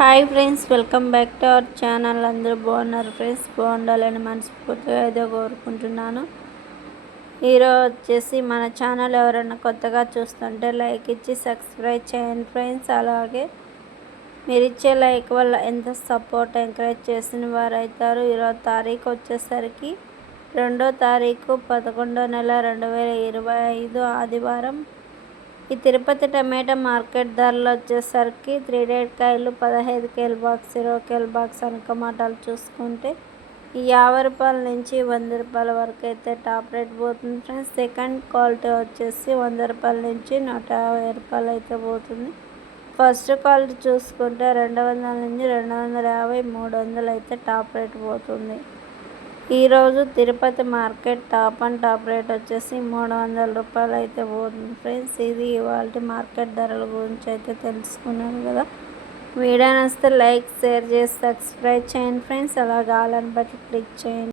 Hi friends welcome back to our channel. అందరూ బాగున్నారు friends? బాగుండాలని మనస్ఫూర్తిగా ఏదో కోరుకుంటున్నాను. ఈరోజు వచ్చేసి మన ఛానల్ ఎవరైనా కొత్తగా చూస్తుంటే లైక్ ఇచ్చి సబ్స్క్రైబ్ చేయండి ఫ్రెండ్స్. అలాగే మీరు ఇచ్చే లైక్ వల్ల ఎంత సపోర్ట్ ఎంకరేజ్ చేసిన వారు అవుతారు ఈరోజు తారీఖు వచ్చేసరికి రెండో తారీఖు పదకొండో నెల రెండు వేల ఇరవై ఐదు ఆదివారం ఈ తిరుపతి టమాటా మార్కెట్ ధరలు వచ్చేసరికి త్రీ డేట్ కాయలు పదహైదు కేల్ బాక్స్ ఇరవై కేల్ బాక్స్ టమాటాలు చూసుకుంటే ఈ యాభై రూపాయల నుంచి వంద రూపాయల వరకు అయితే టాప్ రేట్ పోతుంది ఫ్రెండ్స్. సెకండ్ క్వాలిటీ వచ్చేసి వంద రూపాయల నుంచి నూట యాభై రూపాయలు అయితే పోతుంది. ఫస్ట్ క్వాలిటీ చూసుకుంటే రెండు వందల నుంచి రెండు వందల యాభై మూడు వందలు అయితే టాప్ రేట్ పోతుంది. ఈరోజు Tirupati market top and top rate వచ్చేసి మూడు వందల రూపాయలు అయితే పోతుంది ఫ్రెండ్స్. ఇది ఇవాళ మార్కెట్ ధరల గురించి అయితే తెలుసుకున్నాను కదా. వీడియో నచ్చితే లైక్ షేర్ చేసి సబ్స్క్రైబ్ చేయండి ఫ్రెండ్స్. అలా కావాలని బట్టి క్లిక్ చేయండి.